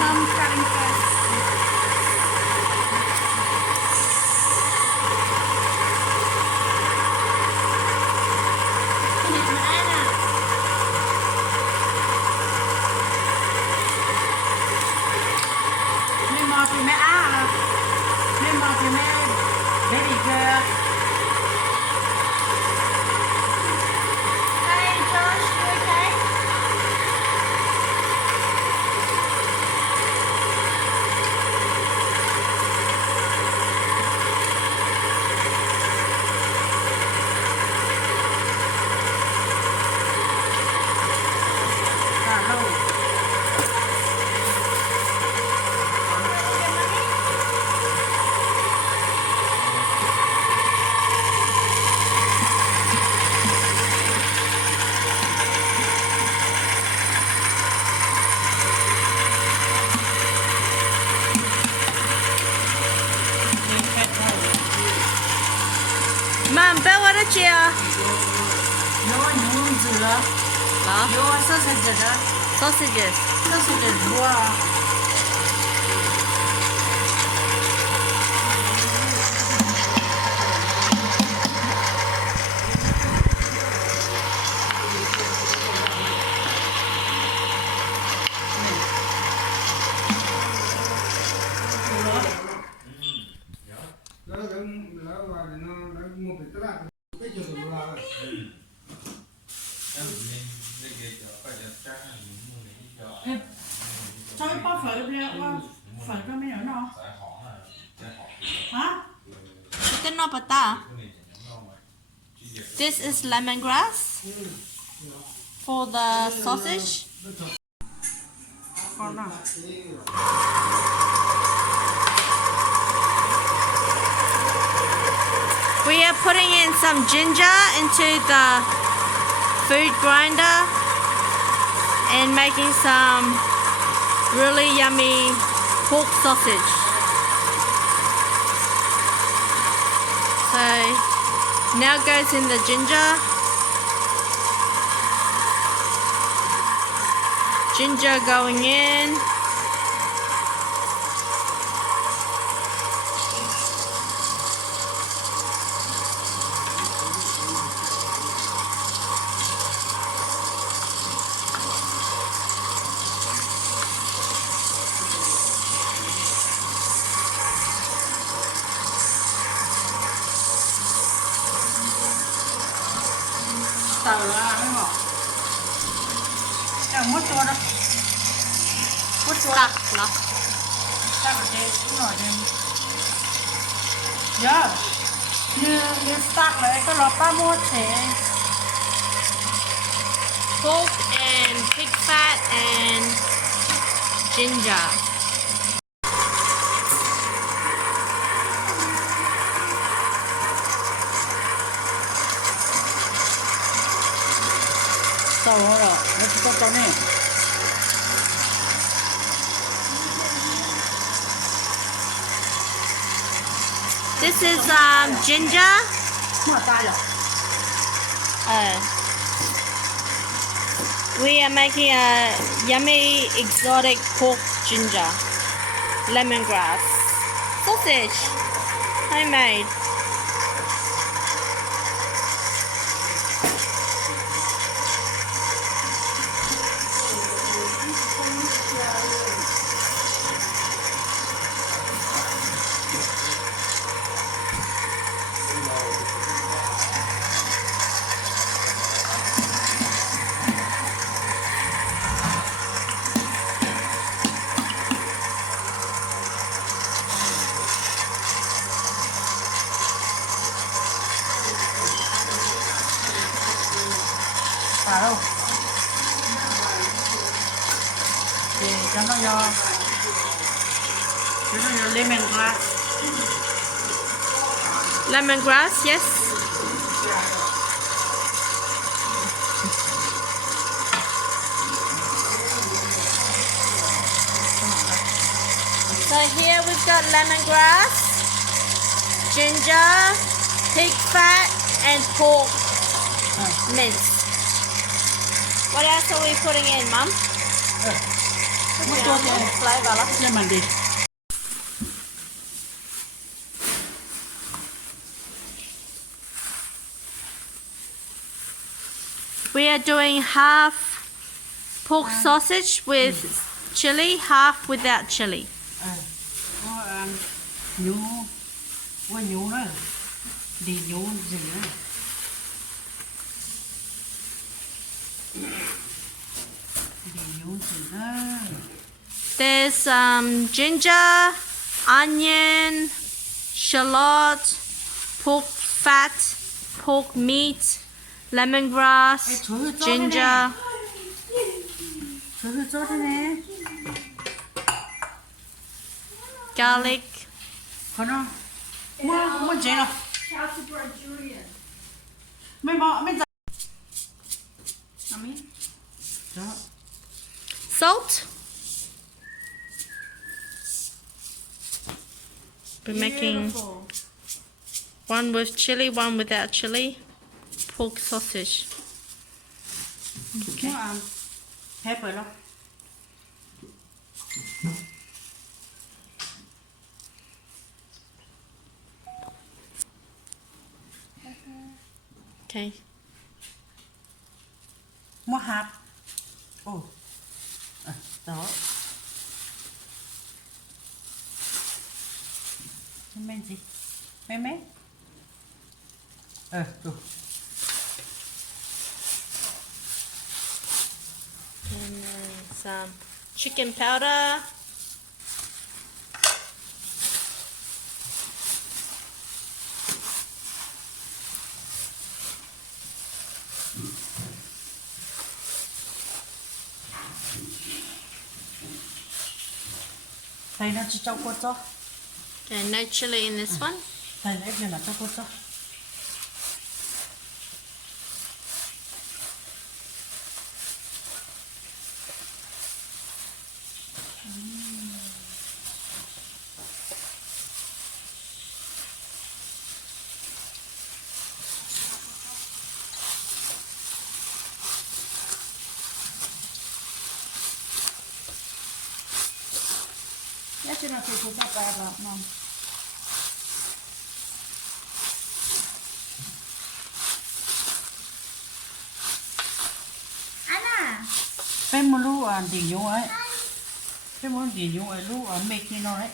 I'm cutting first. Mẹ mò thì mẹ á, mẹ mò thì mẹ baby girl. Hey Josh, you okay? Lâu. Mom, bé qua đó chia. Nó nhúng dừa. Hả? Nó sausage đó. Sausages. Sausages wow. Sao có phở đâu? Phở có mấy nữa đâu? Hả? Chicken no pata. This is lemongrass for the sausage. Còn nào? We are putting in some ginger into the food grinder and making some really yummy pork sausage. So now goes in the ginger. Ginger going in. Tàu ra mới ngọt. Chẳng mất chua đâu. Mất chua. Stuck, no? Chắc là thế, cũng nổi thêm. Dạ. Như stuck này có lọt ba mua thế. Pork and pig fat and ginger. Tàu rồi, nó chỉ có cho này. This is ginger. Mà ta rồi. We are making a yummy exotic pork ginger lemongrass sausage, homemade. Xả đâu. Để cho nó vô lemongrass. Lemongrass, yes. So here we've got lemongrass, ginger, pig fat, and pork mince. What else are we putting in, Mum? Một tua thì Lại vào lắm. lên màn đi. We are doing half pork sausage with chili, half without chili. Nó nhú, qua nhú đó, đi nhú gì đó. Đi nhú gì đó. There's ginger, onion, shallot, pork fat, pork meat, lemongrass, ginger. Thử cho thế này. Garlic. Còn nó, mua chế đâu. Mấy bỏ, mấy giặt. Đó. Salt. We're making one with chili, one without chili. Pork sausage. Nó ăn pepper đó. Okay. Mua hạt. Ồ. Đó. Men gì? Men. Rồi. And then some chicken powder. Thầy nó chỉ cho cốt cho. And no chili in this one. Thầy lấy lên là cho cốt cho. Chứ nó thì cũng phải bà mong. Anna. Phải mua lú đi nhú ấy. Phải muốn đi nhú ấy lú make như nó đấy.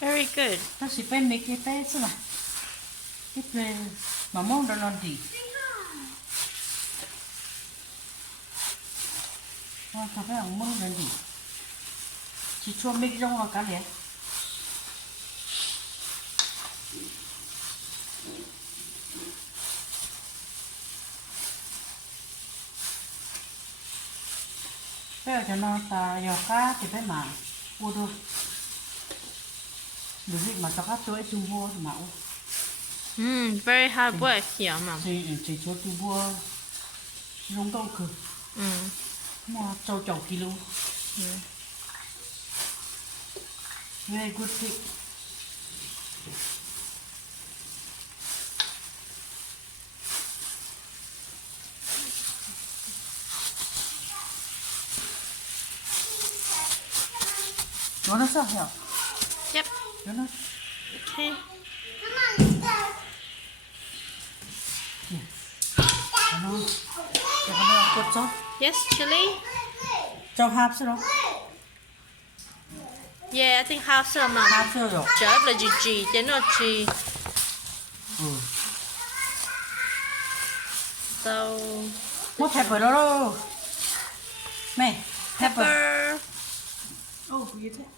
Very good. Nó chỉ phải make cái té chứ mà. Cái về mà mong đó nó đi. Nó phải mong nó đi. Chỉ cho make rong là cả liền. Bây giờ cho nó ta giò cá thì phải mà mua thôi. Được gì mà cho cá tuổi chung mua thì mà Very hard work here, Mom. chỉ cho chung mua rong câu cực. Mua trâu chậu kilo. Very good thing. You want some help? Yep. You know? Okay. Cốt cho. Yes, chili. Cho half sữa. Yeah, I think half sữa, Mom. Half sữa rồi. Chớp là gì chứ nó gì. So. Mua pepper đó đâu. Mẹ. Pepper. Oh, you take.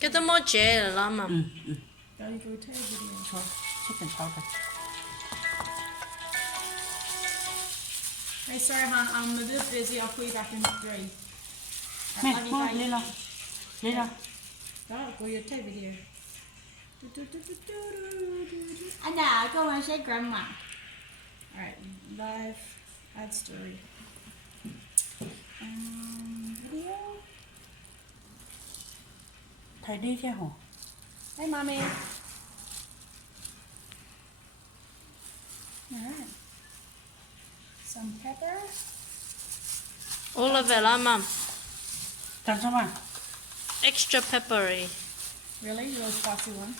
Cái đó mua chè là lắm, Mom. Gotta go take video. Cho chicken powder. Hey, sorry, hon. I'm a bit busy. I'll call you back in 3. Mẹ, Love you, mua bye. lên nào. Lên nào. Đó, go your take video. Anna, go and say grandma. Alright, live, add story. Video. Thầy đi theo hả? Hey, mommy. Alright. Some pepper. All of it, Mum. 잠깐만. Extra peppery. Really? You want spicy one?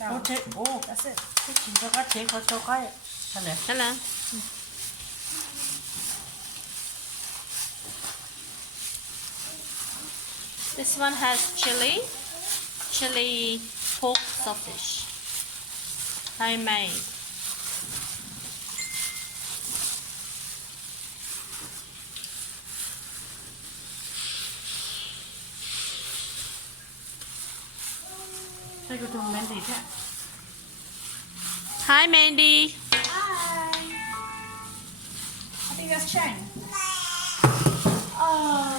That's it. 진짜가 제일 좋아요. 잘해. Hello. This one has chili pork sausage, homemade. 이거 좀 맨데 이제. Hi, Mandy. Hi. I think that's Chang. Oh.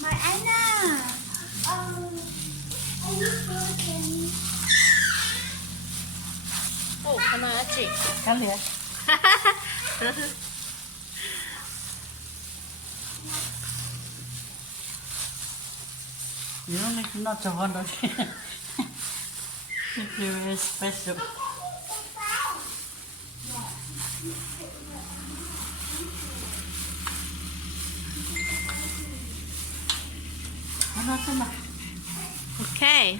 My Anna. Oh. Are you broken? Oh, come on, Achi. 갈래. You don't make not a wonder. It's very special. Okay.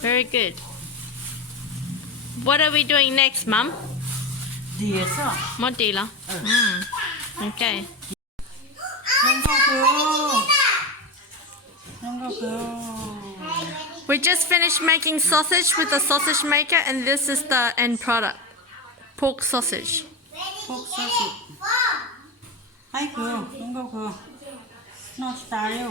Very good. What are we doing next, Mum? 뒤에서 What dealer? Okay. We just finished making sausage with the sausage maker, and this is the end product. Pork sausage. pork sausage. 아이고, 이거 그, no style.